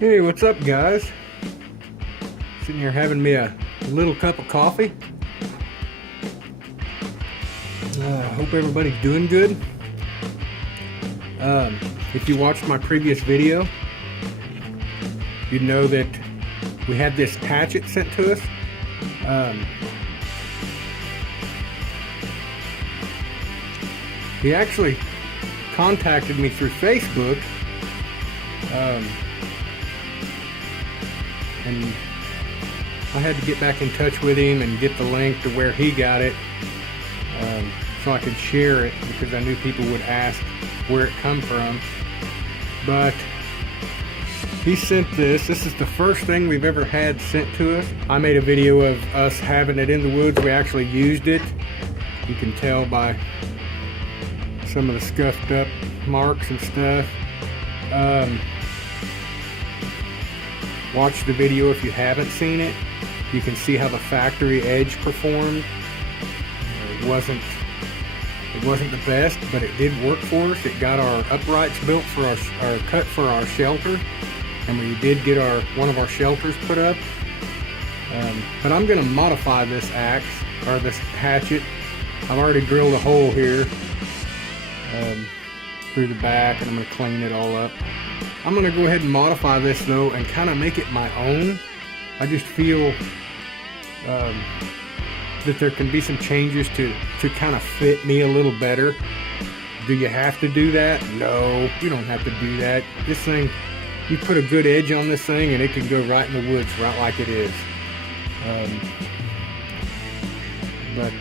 Hey, what's up, guys? Sitting here having me a little cup of coffee. Hope everybody's doing good. If you watched my previous video, you know that we had this hatchet sent to us. He actually contacted me through Facebook, and I had to get back in touch with him and get the link to where he got it, so I could share it, because I knew people would ask where it come from. But he sent this. This is the first thing we've ever had sent to us. I made a video of us having it in the woods. We actually used it. You can tell by some of the scuffed up marks and stuff. Watch the video if you haven't seen it. You can see how the factory edge performed. It wasn't the best, but it did work for us. It got our uprights built for our cut for our shelter, and we did get one of our shelters put up. But I'm going to modify this axe, or this hatchet. I've already drilled a hole here through the back, and I'm going to clean it all up. I'm going to go ahead and modify this though and kind of make it my own. I just feel that there can be some changes to kind of fit me a little better. Do you have to do that? No, you don't have to do that. This thing, you put a good edge on this thing and it can go right in the woods, right like it is. But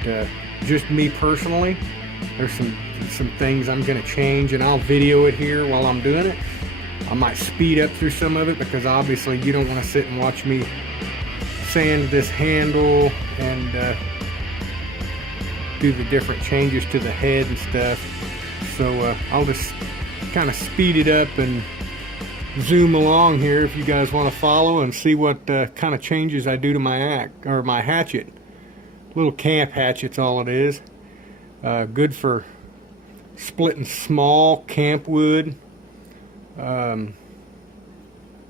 just me personally, there's some things I'm going to change, and I'll video it here while I'm doing it. I might speed up through some of it, because obviously you don't want to sit and watch me sand this handle and do the different changes to the head and stuff. So I'll just kind of speed it up and zoom along here if you guys want to follow and see what kind of changes I do to my hatchet. Little camp hatchet's all it is. Good for splitting small camp wood.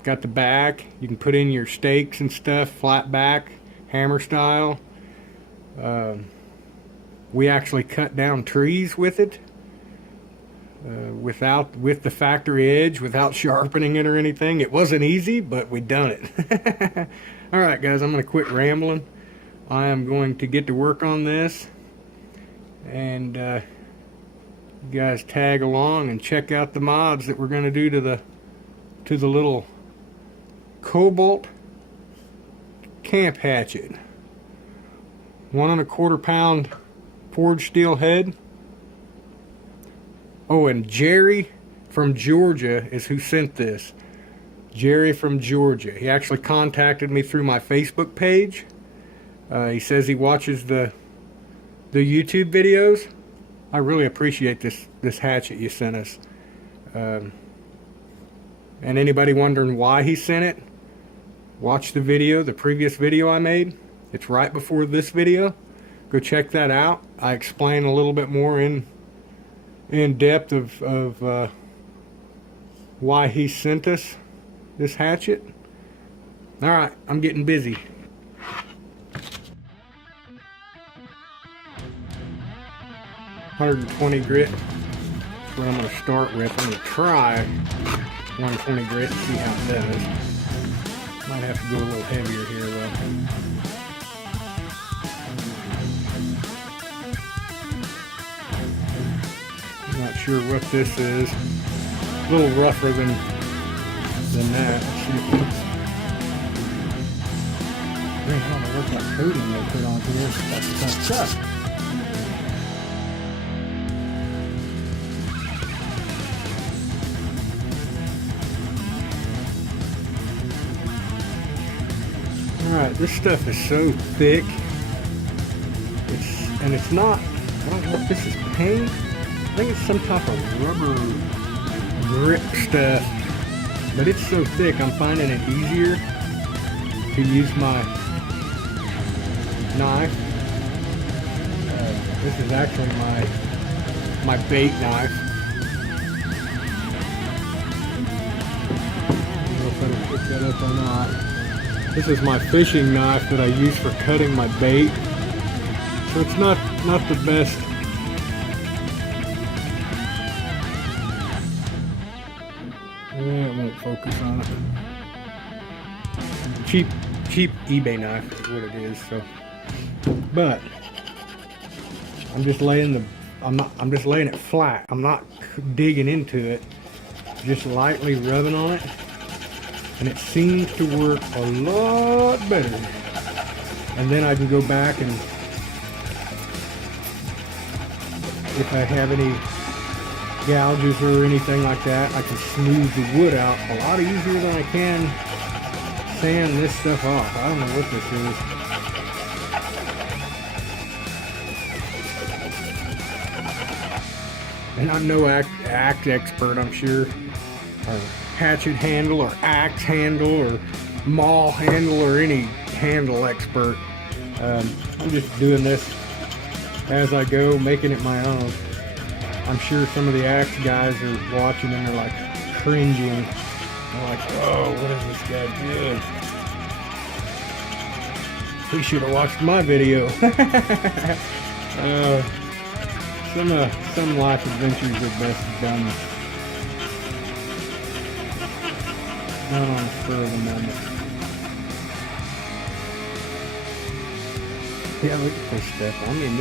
Got the back, you can put in your stakes and stuff, flat back, hammer style. We actually cut down trees with it, with the factory edge, without sharpening it or anything. It wasn't easy, but we done it. Alright guys, I'm going to quit rambling. I am going to get to work on this, and you guys tag along and check out the mods that we're going to do to the little Kobalt camp hatchet. 1 1/4 pound forged steel head. Oh, and Jerry from Georgia is who sent this. Jerry from Georgia. He actually contacted me through my Facebook page. He says he watches the YouTube videos. I really appreciate this hatchet you sent us. And anybody wondering why he sent it, watch the video, the previous video I made. It's right before this video. Go check that out. I explain a little bit more in depth of why he sent us this hatchet. Alright, I'm getting busy. .120 grit. That's what I'm going to start with. I'm going to try 120 grit and see how it does. Might have to go a little heavier here though. I'm not sure what this is. A little rougher than that. Let's see if it's... Man, I don't know what that coating they put on here. That's tough stuff. Alright, this stuff is so thick. It's not, I don't know if this is paint. I think it's some type of rubber grip stuff. But it's so thick, I'm finding it easier to use my knife. This is actually my bait knife. I don't know if it'll fit that up or not. This is my fishing knife that I use for cutting my bait. So it's not the best. Yeah, it won't focus on it. Cheap eBay knife is what it is. So, but I'm just laying it flat. I'm not digging into it. Just lightly rubbing on it, and it seems to work a lot better. And then I can go back, and if I have any gouges or anything like that, I can smooth the wood out a lot easier than I can sand this stuff off. I don't know what this is. And I'm no axe expert, I'm sure, or hatchet handle, or axe handle, or maul handle, or any handle expert. I'm just doing this as I go, making it my own. I'm sure some of the axe guys are watching and they're like cringing. They're like, oh, what is this guy doing? He should have watched my video. Some life adventures are best done not on the spur of the moment. Yeah, look at this stuff. I mean,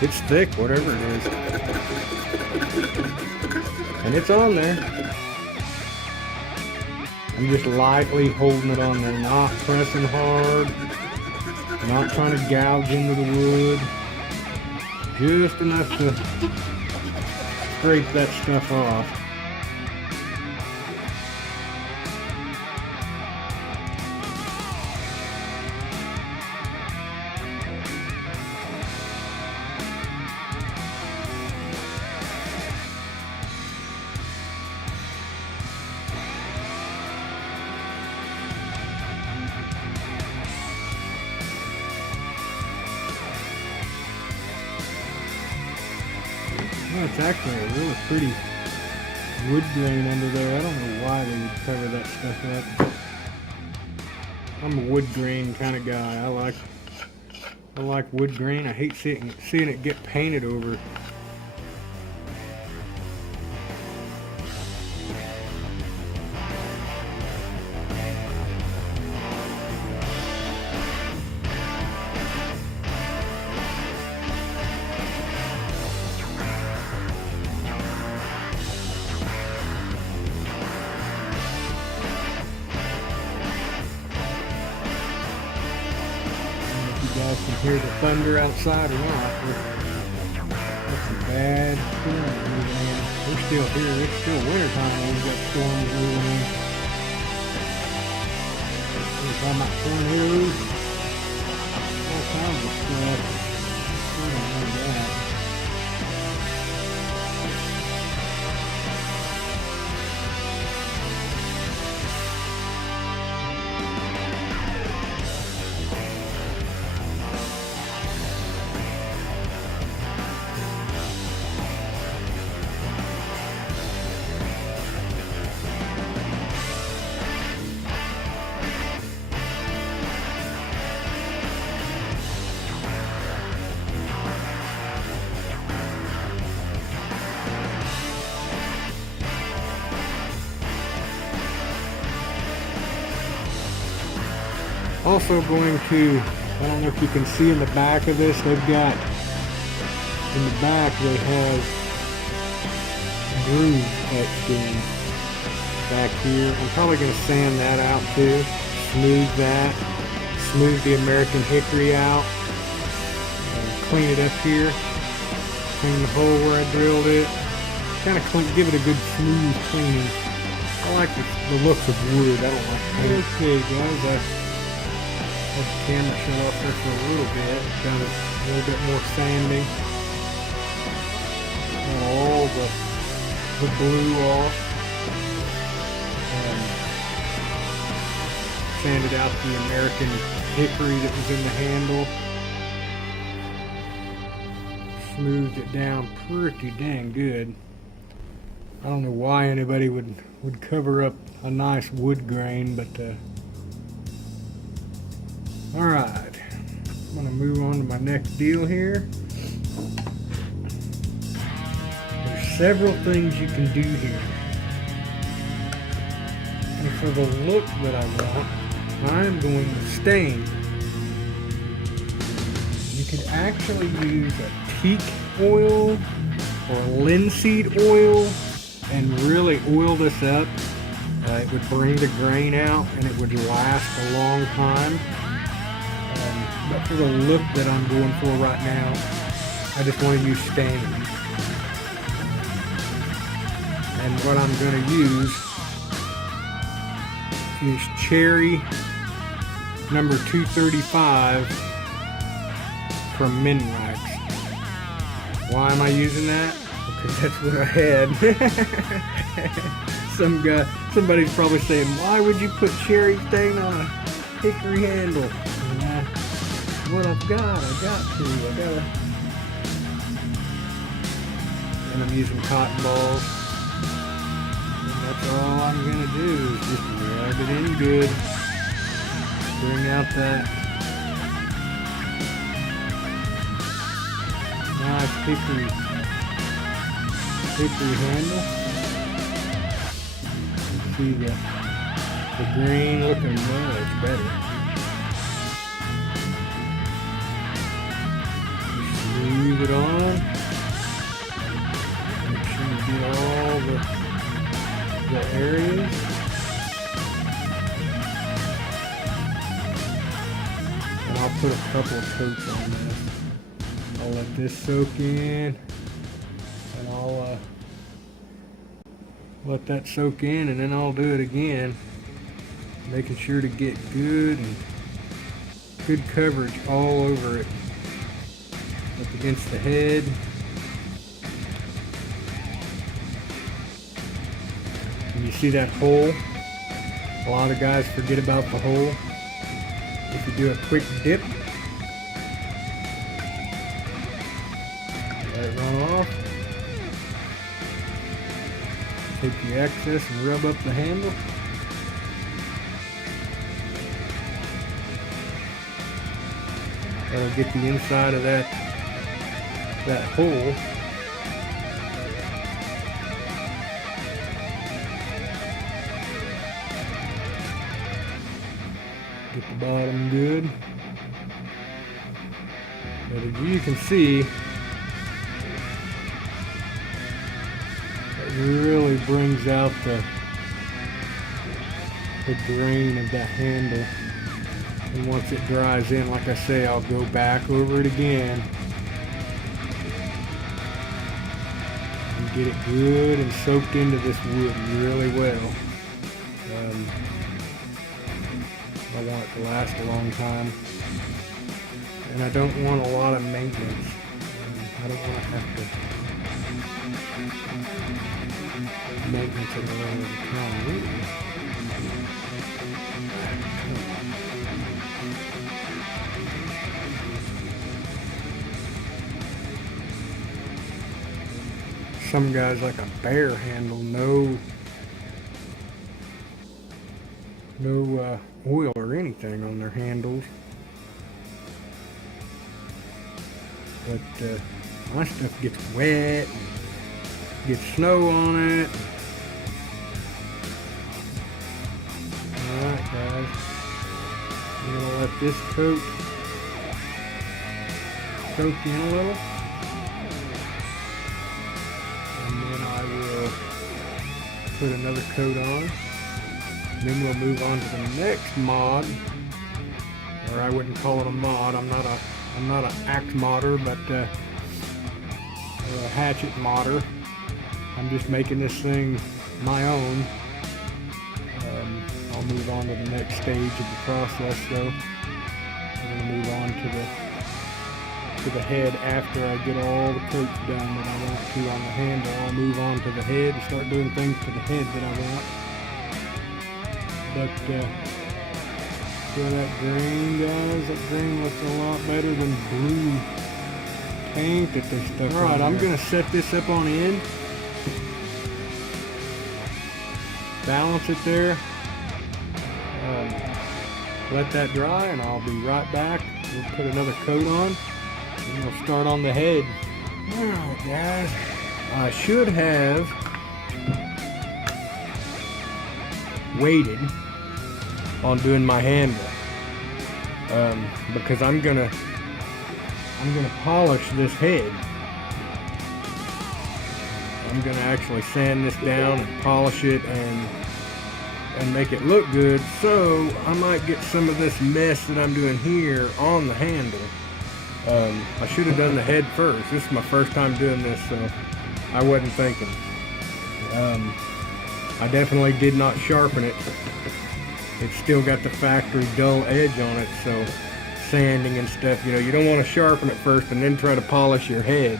it's thick, whatever it is. And it's on there. I'm just lightly holding it on there, not pressing hard, not trying to gouge into the wood. Just enough to scrape that stuff off. Well, it's actually a really pretty wood grain under there. I don't know why they would cover that stuff up. I'm a wood grain kind of guy. I like wood grain. I hate seeing it get painted over. You guys can hear the thunder outside or not. That's a bad storm moving in. We're still here. It's still winter time when we've got storms moving in. We're talking about tornadoes. All kinds of stuff. We don't know that. Also going to, I don't know if you can see in the back of this, they've got, in the back they have grooves etched in back here. I'm probably going to sand that out too, smooth the American hickory out, and clean it up here, clean the hole where I drilled it, kind of give it a good smooth cleaning. I like the looks of wood, I don't like paint. Okay guys, I had the camera shut off there for a little bit, got a little bit more sanding, got all the blue off, and sanded out the American hickory that was in the handle, smoothed it down pretty dang good. I don't know why anybody would cover up a nice wood grain, but all right. I'm gonna move on to my next deal here. There's several things you can do here. And for the look that I want, I'm going to stain. You could actually use a teak oil or linseed oil and really oil this up. It would bring the grain out and it would last a long time. But for the look that I'm going for right now, I just want to use stain. And what I'm going to use is cherry number 235 from Minwax. Why am I using that? Because that's what I had. Somebody's probably saying, why would you put cherry stain on a hickory handle? And that's what I've got. I gotta. And I'm using cotton balls. And that's all I'm gonna do is just rub it in good. Bring out that nice hickory handle. See the grain looking much better. Smooth it on. Make sure you get all the areas. And I'll put a couple of coats on this. I'll let this soak in, and I'll let that soak in, and then I'll do it again, making sure to get good coverage all over it, up against the head. And you see that hole? A lot of guys forget about the hole. If you do a quick dip, let it run off. Take the excess and rub up the handle. That'll get the inside of that hole. Get the bottom good. But as you can see, really brings out the grain of that handle. And once it dries in, like I say, I'll go back over it again and get it good and soaked into this wood really well. I want it to last a long time, and I don't want a lot of maintenance. I don't want to have to maintenance it all the time. Some guys like a bare handle, no oil or anything on their handles. But my stuff gets wet, and gets snow on it. Alright guys, I'm gonna let this coat soak in a little, and then I will put another coat on. Then we'll move on to the next mod, or I wouldn't call it a mod. I'm not an axe modder, but a hatchet modder. I'm just making this thing my own. I'll move on to the next stage of the process though. I'm going to move on to the head after I get all the coats done that I want to on the handle. I'll move on to the head and start doing things to the head that I want. But for that grain, guys, that grain looks a lot better than blue paint that they stuck on. Alright, I'm going to set this up on end. balance it there. Let that dry, and I'll be right back. We'll put another coat on, and we'll start on the head. Alright guys, I should have waited on doing my handle, because I'm gonna polish this head. I'm gonna actually sand this down and polish it and make it look good, so I might get some of this mess that I'm doing here on the handle. I should have done the head first. This is my first time doing this, so I wasn't thinking. I definitely did not sharpen it. It's still got the factory dull edge on it, so sanding and stuff, you know, you don't want to sharpen it first and then try to polish your head.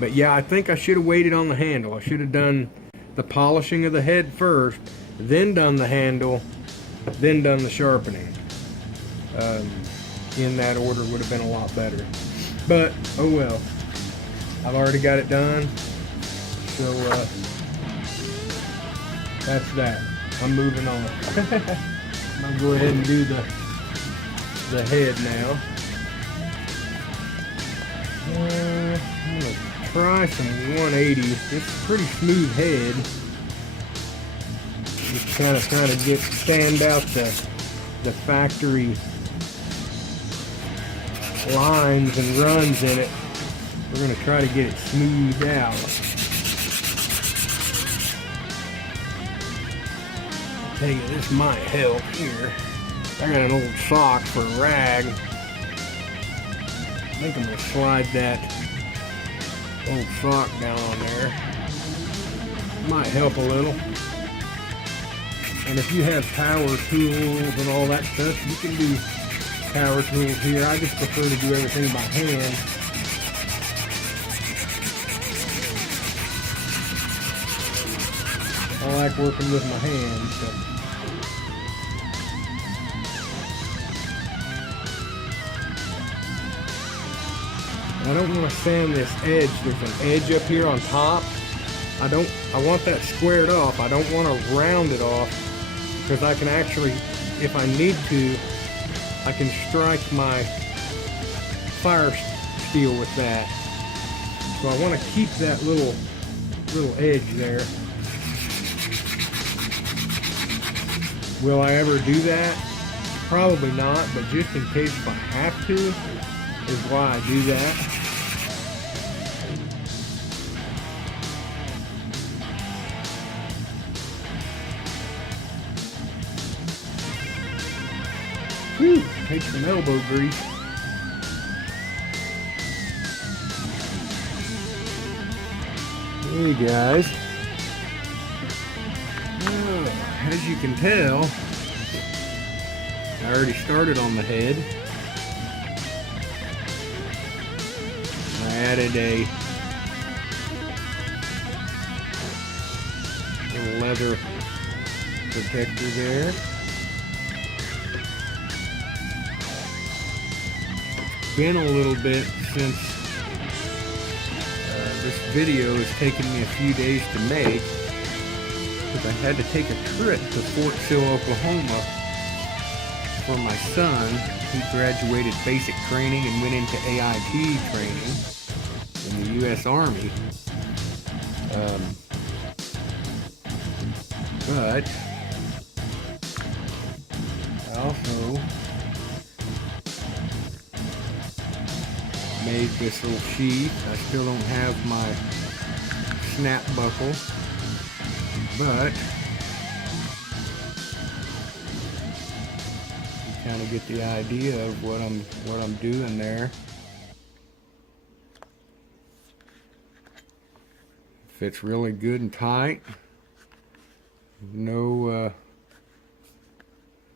But yeah, I think I should have waited on the handle. I should have done the polishing of the head first, then done the handle, then done the sharpening. In that order would have been a lot better. But, oh well. I've already got it done. So, that's that. I'm moving on. I'm going to go ahead and do the head now. I'm going to try some 180. It's a pretty smooth head. Just kind of stand out the factory lines and runs in it. We're going to try to get it smoothed out. I'll tell you, this might help here. I got an old sock for a rag. I think I'm going to slide that old sock down on there. Might help a little. And if you have power tools and all that stuff, you can do power tools here. I just prefer to do everything by hand. I like working with my hands. So. I don't want to sand this edge. There's an edge up here on top. I want that squared off. I don't want to round it off, because I can actually, if I need to, I can strike my fire steel with that. So I want to keep that little edge there. Will I ever do that? Probably not, but just in case if I have to, is why I do that. Whew, take some elbow grease. Hey guys. As you can tell, I already started on the head. I added a little leather protector there. It's been a little bit since this video has taken me a few days to make, because I had to take a trip to Fort Sill, Oklahoma for my son. He graduated basic training and went into AIT training in the U.S. Army. But I also made this little sheath. I still don't have my snap buckle, but you kind of get the idea of what I'm doing there. Fits really good and tight. No,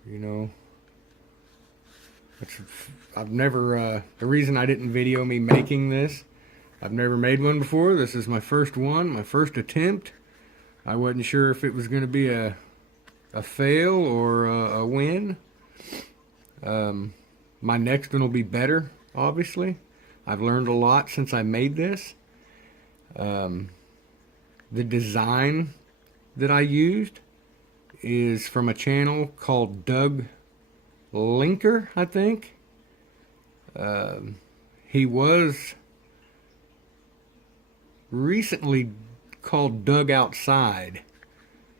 you know, I've never, the reason I didn't video me making this, I've never made one before. This is my first one, my first attempt. I wasn't sure if it was going to be a fail or a win. My next one will be better, obviously. I've learned a lot since I made this. The design that I used is from a channel called Doug Linker, I think. He was recently called Doug Outside,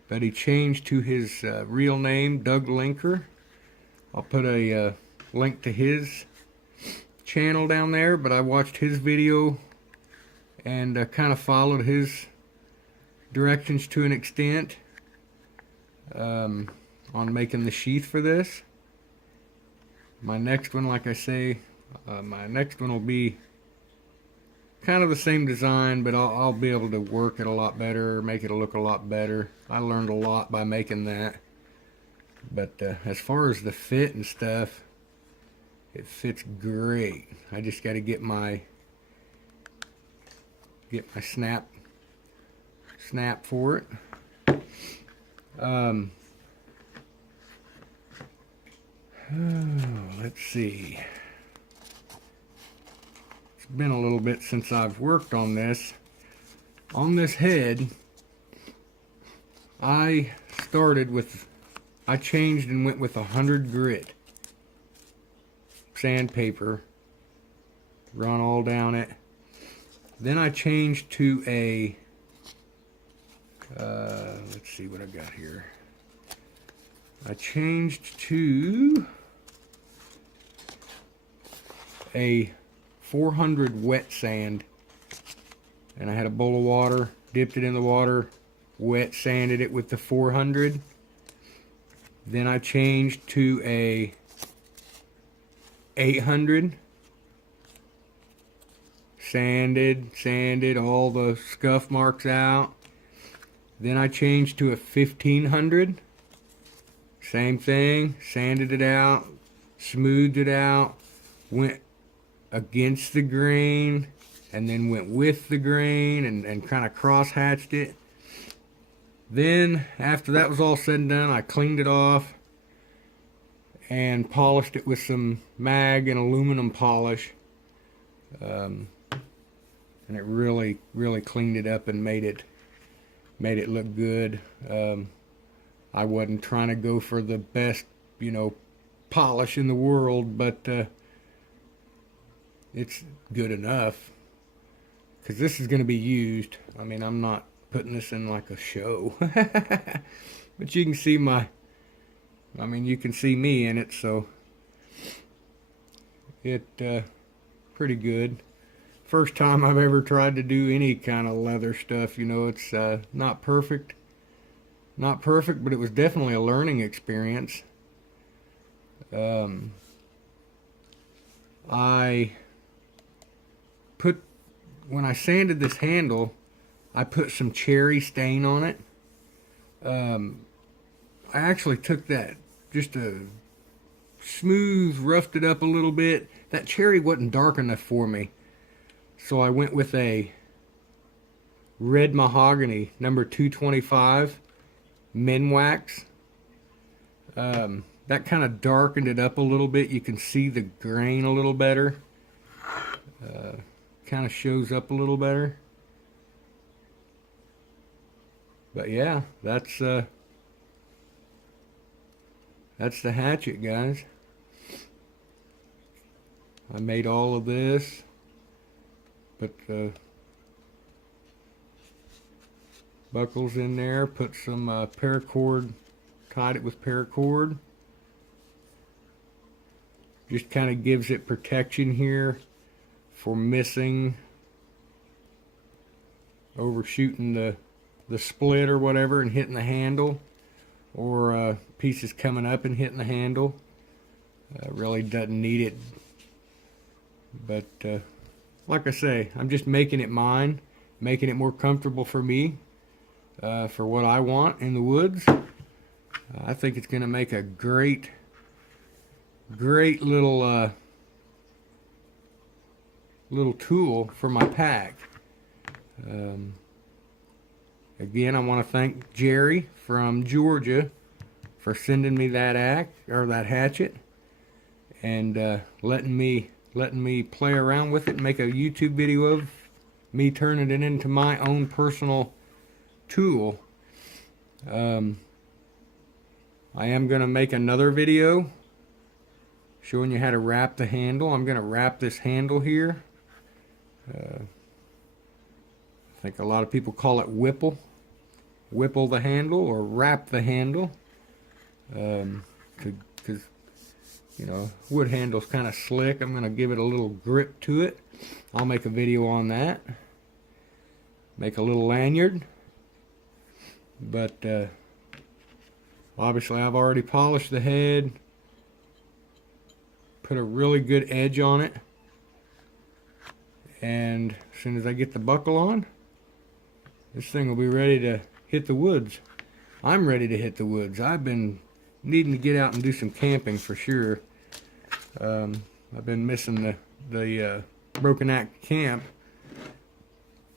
but he changed to his real name, Doug Linker. I'll put a link to his channel down there, but I watched his video and kind of followed his directions to an extent on making the sheath for this. My next one, like I say, my next one will be kind of the same design, but I'll be able to work it a lot better, make it look a lot better. I learned a lot by making that. But as far as the fit and stuff, it fits great. I just got to get my snap for it. Let's see. It's been a little bit since I've worked on this. On this head, I changed and went with 100 grit sandpaper, run all down it. Then I changed to a let's see what I got here. I changed to a 400 wet sand, and I had a bowl of water, dipped it in the water, wet sanded it with the 400. Then I changed to a 800, sanded all the scuff marks out. Then I changed to a 1500, same thing, sanded it out, smoothed it out, went against the grain, and then went with the grain and kind of cross hatched it. Then after that was all said and done, I cleaned it off and polished it with some mag and aluminum polish, and it really cleaned it up and made it look good. I wasn't trying to go for the best, polish in the world, but it's good enough, because this is going to be used. I mean, I'm not putting this in like a show, but you can see you can see me in it, so it pretty good. First time I've ever tried to do any kind of leather stuff. It's not perfect, but it was definitely a learning experience. When I sanded this handle, I put some cherry stain on it. I actually took that, just a smooth, roughed it up a little bit. That cherry wasn't dark enough for me, so I went with a red mahogany number 225 Minwax. That kind of darkened it up a little bit. You can see the grain a little better. Kind of shows up a little better. But yeah, that's the hatchet, guys. I made all of this, put the buckles in there, put some paracord, tied it with paracord. Just kind of gives it protection here for missing, overshooting the split or whatever and hitting the handle, or pieces coming up and hitting the handle. Really doesn't need it, but like I say, I'm just making it mine, making it more comfortable for me, for what I want in the woods. I think it's going to make a great little tool for my pack. Again, I want to thank Jerry from Georgia for sending me that hatchet, and letting me play around with it and make a YouTube video of me turning it into my own personal tool. I am going to make another video showing you how to wrap the handle. I'm going to wrap this handle here. I think a lot of people call it whipple the handle or wrap the handle, because you know, wood handle's kind of slick. I'm going to give it a little grip to it. I'll make a video on that. Make a little lanyard. But obviously I've already polished the head, put a really good edge on it, and as soon as I get the buckle on, this thing will be ready to hit the woods. I'm ready to hit the woods. I've been needing to get out and do some camping for sure. I've been missing the Broken Act camp,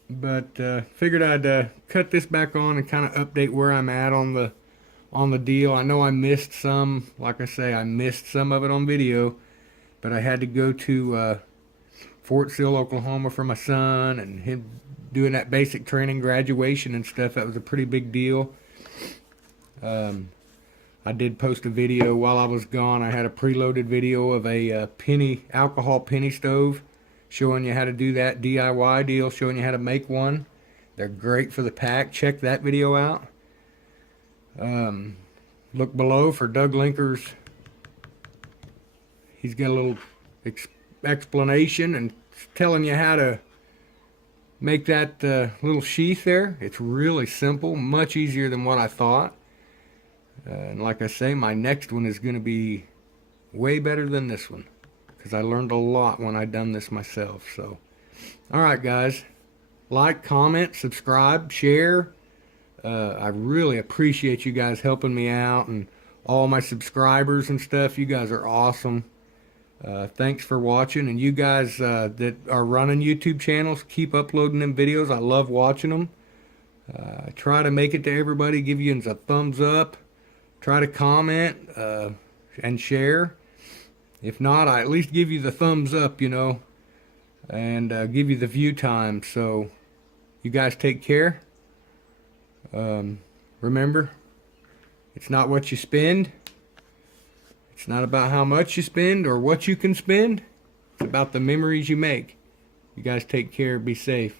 but figured I'd cut this back on and kind of update where I'm at on the deal. I know I missed some, like I say, I missed some of it on video, but I had to go to Fort Sill, Oklahoma for my son, and him doing that basic training graduation and stuff. That was a pretty big deal. I did post a video while I was gone. I had a preloaded video of a alcohol penny stove, showing you how to do that DIY deal, showing you how to make one. They're great for the pack. Check that video out. Look below for Doug Linker's. He's got a little explanation and telling you how to make that little sheath there. It's really simple, much easier than what I thought. And like I say, my next one is going to be way better than this one, because I learned a lot when I done this myself. So, alright guys, like, comment, subscribe, share. I really appreciate you guys helping me out, and all my subscribers and stuff. You guys are awesome. Thanks for watching, and you guys that are running YouTube channels, keep uploading them videos. I love watching them. I try to make it to everybody, give you a thumbs up. Try to comment and share. If not, I at least give you the thumbs up, you know, and give you the view time. So you guys take care. Remember, it's not what you spend. It's not about how much you spend or what you can spend. It's about the memories you make. You guys take care. Be safe.